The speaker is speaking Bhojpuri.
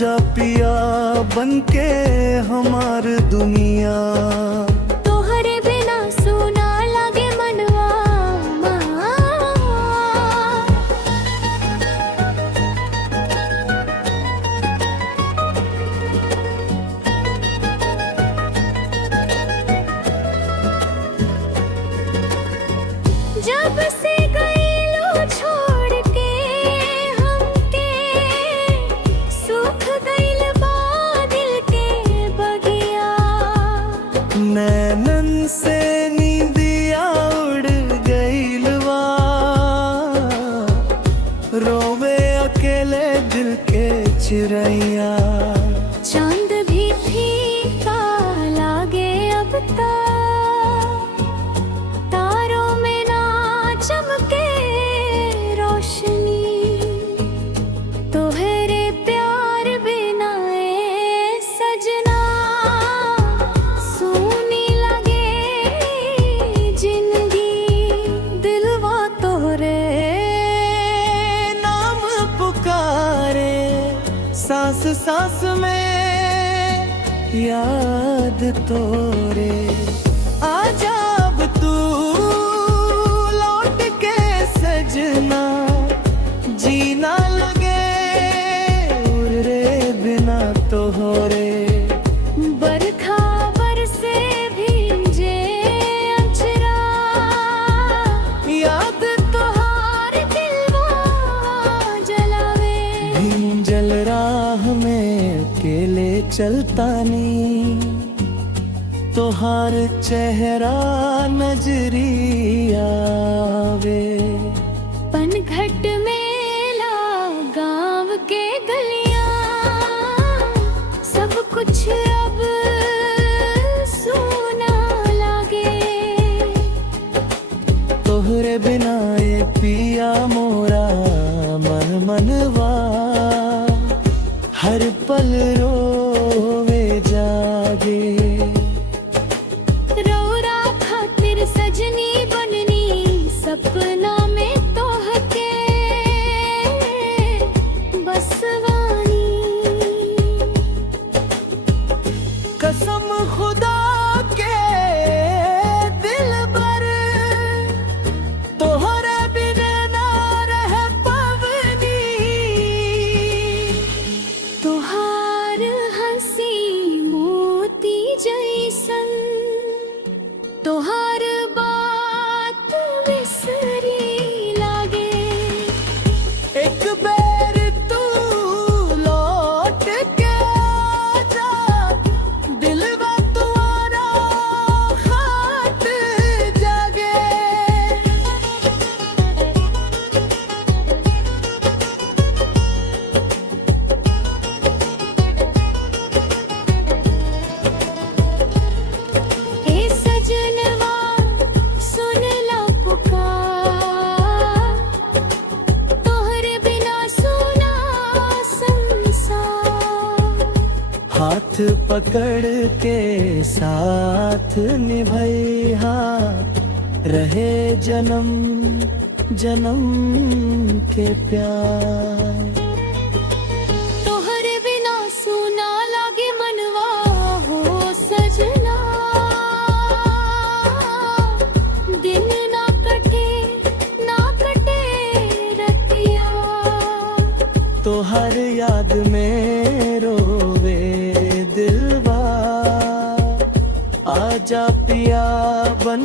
आजा पिया बनके हमार दुनिया। तोहरे बिना सुना लागे मनवा जब से गईलो छोड़ के हमके, सूख गईल बा दिल के बगिया। नैनन से नींदिया उड़ गईलवा, रोवे अकेले दिल के चिरैया। चांद भी फीका लागे अब तक, तारों में ना चमके रोशनी। तोहरे प्यार बिना ए सजना, सूनी लगे जिंदगी। दिलवा तोहरे नाम पुकारे सांस सांस में, याद तोरे। आजा अब तू लौट के सजना, जीना लगे उरे बिना तोहरे। बरखा बरसे भींजे अचरा, याद तोहार दिलवा जलावे। भींजल राह में अकेले चलतानी, तोहार चेहरा नजरी आवे। पनघट मेला गांव के गलियां, सब कुछ अब सूना लागे। तोहरे बिना ये पिया मोरा मन मनवा, हर पल रोवे जागे। रौरा खातिर सजनी बननी, सपना में तोहके बसवानी। कसम खुदा के दिलबर, तोहरे बिना ना रह पवनी। तोहार हंसी मोती जैसन, तोहार बात बिसरी लागे। एक बेर तू लौट के आजा, दिलवा तुम्हारा खात जागे। ए सजनवा सुन ला पुकार, तोहरे बिना सुना संसार। हाथ पकड़ के साथ निभैया, रहे जन्म जन्म के प्यार। तोहरे बिना सुना लागे मनवा हो सजना, दिन ना कटे रतिया। तोहर याद में रोवे दिलवा, आजा पिया बन